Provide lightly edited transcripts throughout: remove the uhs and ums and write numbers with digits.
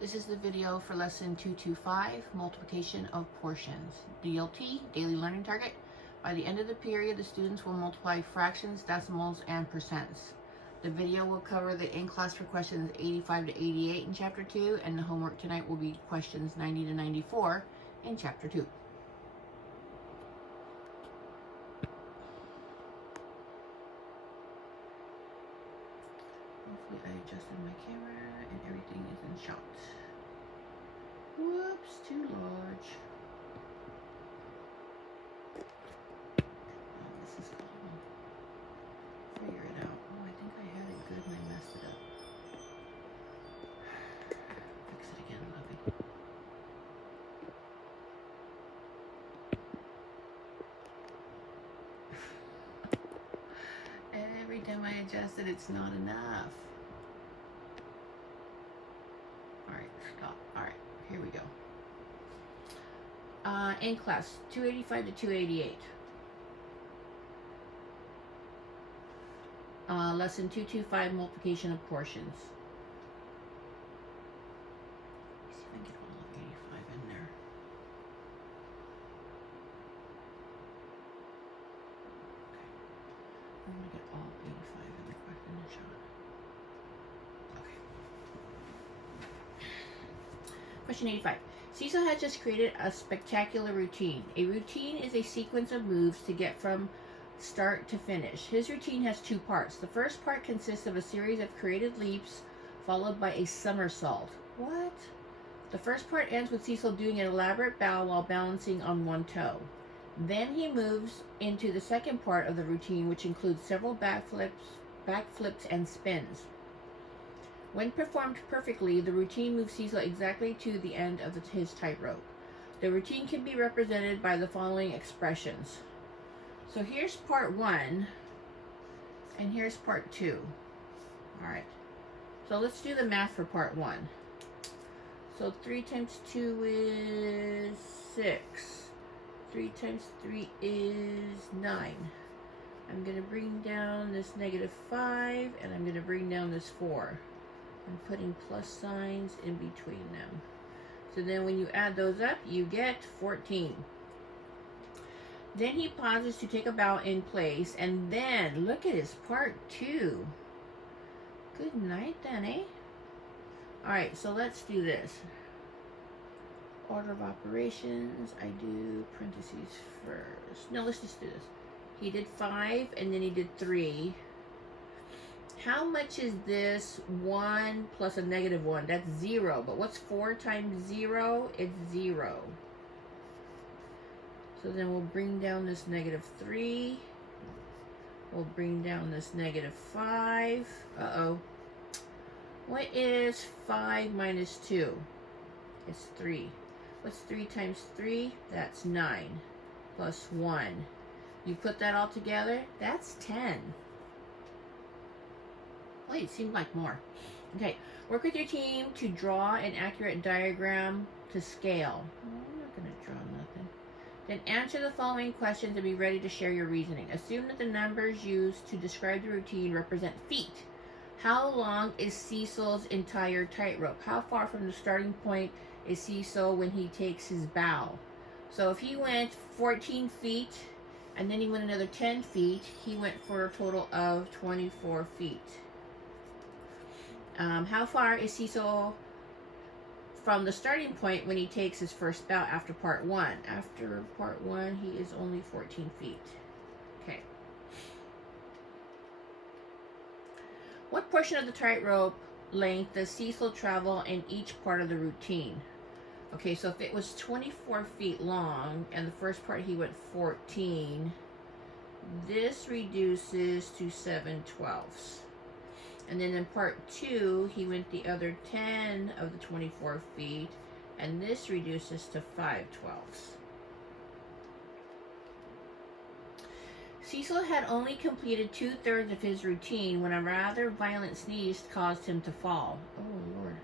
This is the video for lesson 225, multiplication of portions. DLT, daily learning target. By the end of the period, the students will multiply fractions, decimals, and percents. The video will cover the in-class for questions 85 to 88 in chapter 2, and the homework tonight will be questions 90 to 94 in chapter 2. Hopefully I adjusted my camera and everything is in shot. Whoops, too large. Oh, this is cool. Figure it out. Oh, I think I had it good and I messed it up. Fix it again, lovey. And every time I adjust it, it's not enough. Alright, stop. Alright, here we go. In class, 285 to 288. Lesson 225, multiplication of portions. Let me see if I can get all of 85 in there. Okay. I'm going to get all 85 in the question and shot. Okay. Question 85. Cecil had just created a spectacular routine. A routine is a sequence of moves to get from start to finish. His routine has two parts. The first part consists of a series of creative leaps followed by a somersault. What? The first part ends with Cecil doing an elaborate bow while balancing on one toe. Then he moves into the second part of the routine, which includes several backflips and spins. When performed perfectly, the routine moves Cecil exactly to the end of his tightrope. The routine can be represented by the following expressions. So here's part 1, and here's part 2. Alright, so let's do the math for part 1. So 3 times 2 is 6. 3 times 3 is 9. I'm going to bring down this -5, and I'm going to bring down this 4. I'm putting plus signs in between them. So then when you add those up, you get 14. Then he pauses to take a bow in place, and then look at his part 2. Good night then, eh? Alright, so let's do this. Order of operations, I do parentheses first. No, let's just do this. He did 5, and then he did 3. How much is this 1 plus a -1? That's 0. But what's 4 times 0? It's 0. So then we'll bring down this -3. We'll bring down this -5. Uh-oh. What is 5 minus 2? It's 3. What's 3 times 3? That's 9. Plus 1. You put that all together, that's 10. Wait, it seemed like more. Okay, work with your team to draw an accurate diagram to scale. Oh, I'm not going to draw nothing. Then answer the following questions and be ready to share your reasoning. Assume that the numbers used to describe the routine represent feet. How long is Cecil's entire tightrope? How far from the starting point is Cecil when he takes his bow? So if he went 14 feet and then he went another 10 feet, he went for a total of 24 feet. How far is Cecil from the starting point when he takes his first bow after part 1? After part 1, he is only 14 feet. Okay. What portion of the tightrope length does Cecil travel in each part of the routine? Okay, so if it was 24 feet long and the first part he went 14, this reduces to 7/12. And then in part 2, he went the other 10 of the 24 feet, and this reduces to 5/12. Cecil had only completed 2/3 of his routine when a rather violent sneeze caused him to fall. Oh, Lord.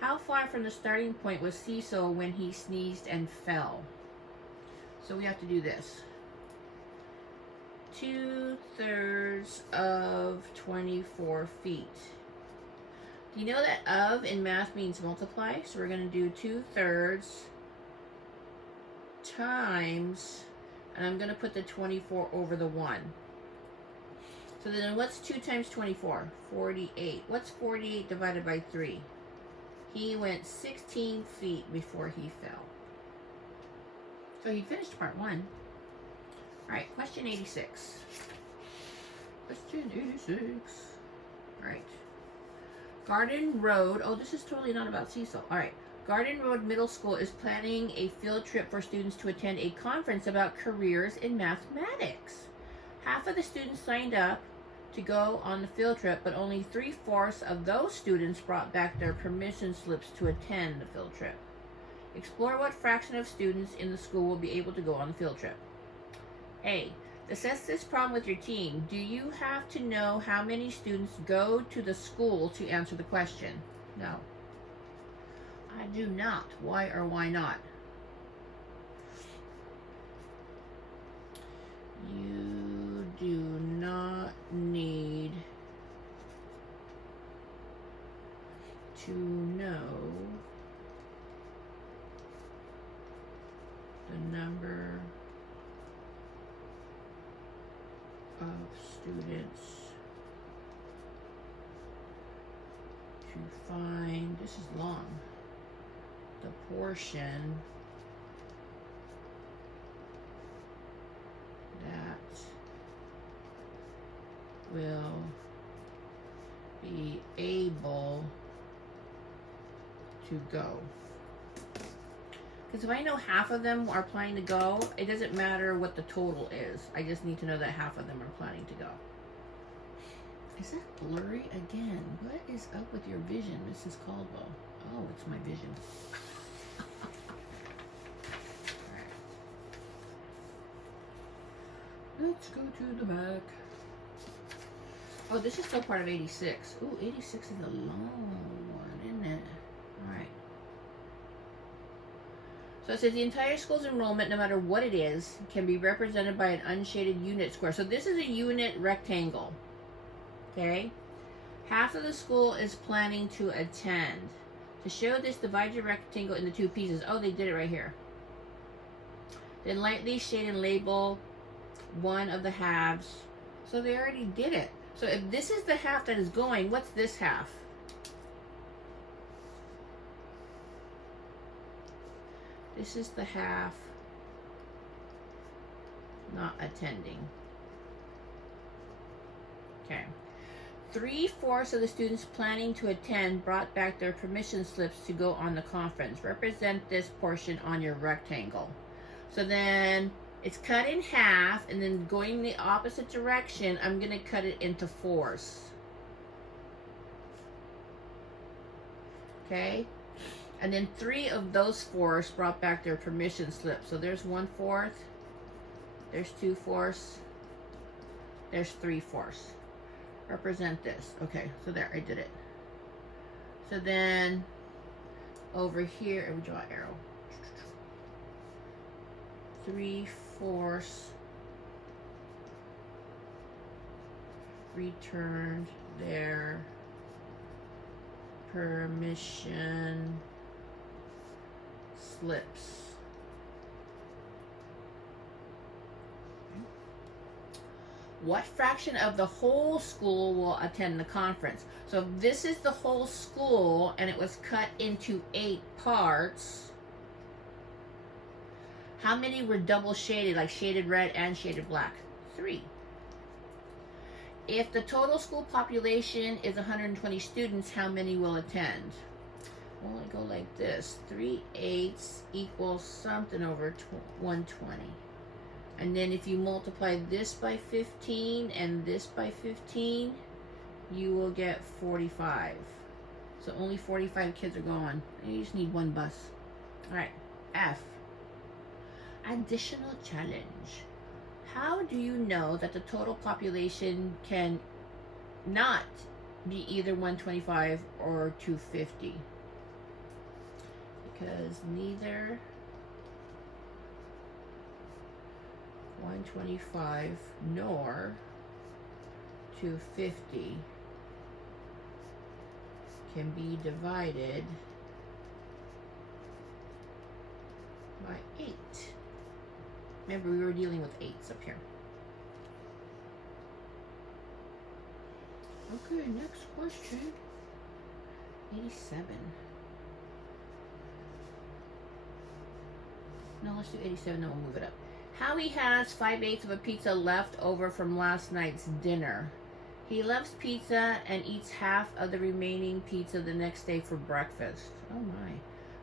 How far from the starting point was Cecil when he sneezed and fell? So we have to do this. 2/3 of 24 feet. You know that of in math means multiply, so we're going to do 2/3 times, and I'm going to put the 24 over the 1. So then what's 2 times 24? 48. What's 48 divided by 3? He went 16 feet before he fell. So he finished part 1. All right, question 86. Question 86. All right. Garden Road. Oh, this is totally not about Cecil. All right. Garden Road Middle School is planning a field trip for students to attend a conference about careers in mathematics. Half of the students signed up to go on the field trip, but only 3/4 of those students brought back their permission slips to attend the field trip. Explore what fraction of students in the school will be able to go on the field trip. A. Assess this problem with your team. Do you have to know how many students go to the school to answer the question? No. I do not. Why or why not? You do not need to know the number of students to find, this is long, the portion that will be able to go. Because if I know half of them are planning to go, it doesn't matter what the total is. I just need to know that half of them are planning to go. Is that blurry again? What is up with your vision, Mrs. Caldwell? Oh, it's my vision. All right. Let's go to the back. Oh, this is still part of 86. Ooh, 86 is a long one, isn't it? All right. So it says the entire school's enrollment, no matter what it is, can be represented by an unshaded unit square. So this is a unit rectangle. Okay? Half of the school is planning to attend. To show this, divide your rectangle into 2 pieces. Oh, they did it right here. Then lightly shade and label one of the halves. So they already did it. So if this is the half that is going, what's this half? This is the half not attending. Okay. 3/4 of the students planning to attend brought back their permission slips to go on the conference. Represent this portion on your rectangle. So then it's cut in half, and then going the opposite direction, I'm going to cut it into 4s. Okay? And then 3 of those 4s brought back their permission slip. So there's 1/4, there's 2/4, there's 3/4. Represent this. Okay, so there, I did it. So then over here, I would draw an arrow. 3/4 returned their permission slips. What fraction of the whole school will attend the conference? So if this is the whole school and it was cut into 8 parts, how many were double shaded, like shaded red and shaded black? 3. If the total school population is 120 students, how many will attend? Well, it go like this. 3/8 equals something over 120. And then if you multiply this by 15 and this by 15, you will get 45. So only 45 kids are going. You just need 1 bus. All right, F. Additional challenge. How do you know that the total population can not be either 125 or 250? Because neither 125 nor 250 can be divided by 8. Remember, we were dealing with 8s up here. Okay, next question. 87. No, let's do 87, then we'll move it up. Howie has 5/8 of a pizza left over from last night's dinner. He loves pizza and eats half of the remaining pizza the next day for breakfast. Oh my.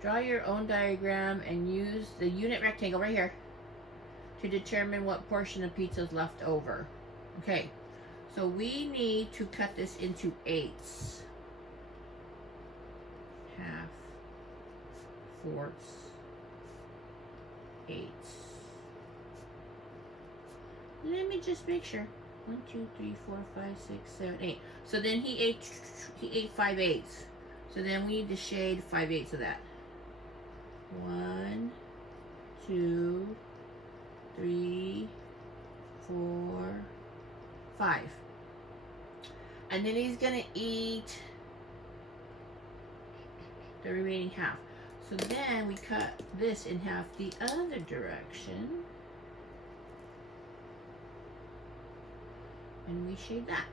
Draw your own diagram and use the unit rectangle right here to determine what portion of pizza is left over. Okay, so we need to cut this into 8s. Half, fourths, 8s. Let me just make sure. 1, 2, 3, 4, 5, 6, 7, 8. So then he ate 5/8. So then we need to shade 5/8 of that. 1, 2, 3, 4, 5. And then he's gonna eat the remaining half. So then we cut this in half the other direction. And we shade that.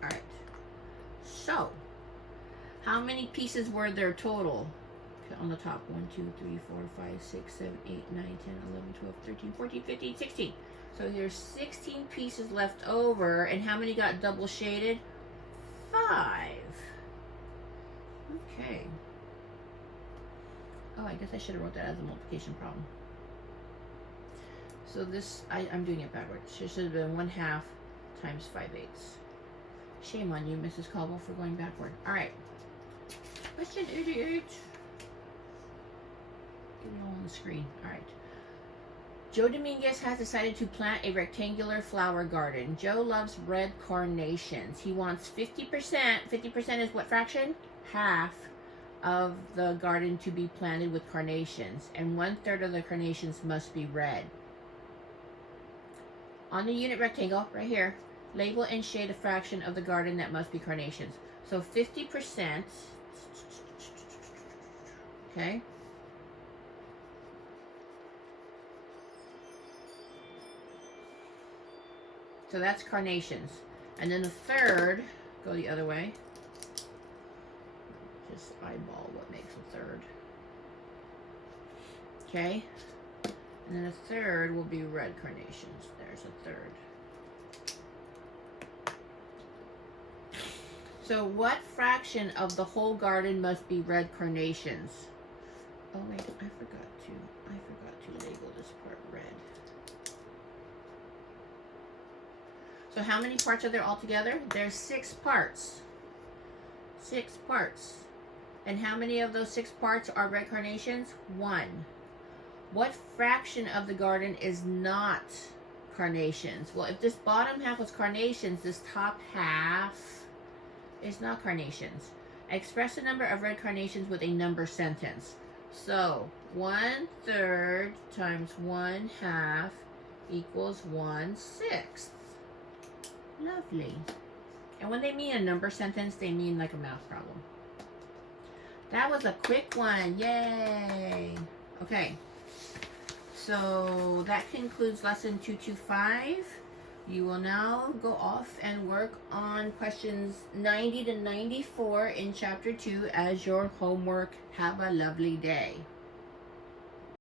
Alright. So, how many pieces were there total? Okay, on the top. 1, 2, 3, 4, 5, 6, 7, 8, 9, 10, 11, 12, 13, 14, 15, 16. So here's 16 pieces left over. And how many got double shaded? 5. Okay. Oh, I guess I should have wrote that as a multiplication problem. So this, I'm doing it backwards. It should have been 1/2 times 5/8. Shame on you, Mrs. Cobble, for going backward. All right. Question 88. Get it all on the screen. All right. Joe Dominguez has decided to plant a rectangular flower garden. Joe loves red carnations. He wants 50%. 50% is what fraction? Half of the garden to be planted with carnations. And 1/3 of the carnations must be red. On the unit rectangle, right here, label and shade a fraction of the garden that must be carnations. So 50%, okay? So that's carnations. And then the 1/3, go the other way. Just eyeball what makes a 1/3. Okay? And then a 1/3 will be red carnations. There's a 1/3. So what fraction of the whole garden must be red carnations? Oh wait, I forgot to label this part red. So how many parts are there altogether? There's 6 parts. 6 parts. And how many of those 6 parts are red carnations? 1. What fraction of the garden is not carnations? Well, if this bottom half was carnations, this top half is not carnations. Express the number of red carnations with a number sentence. So 1/3 times 1/2 equals 1/6. Lovely. And when they mean a number sentence, they mean like a math problem. That was a quick one. Yay. Okay. So that concludes lesson 225. You will now go off and work on questions 90 to 94 in chapter 2 as your homework. Have a lovely day.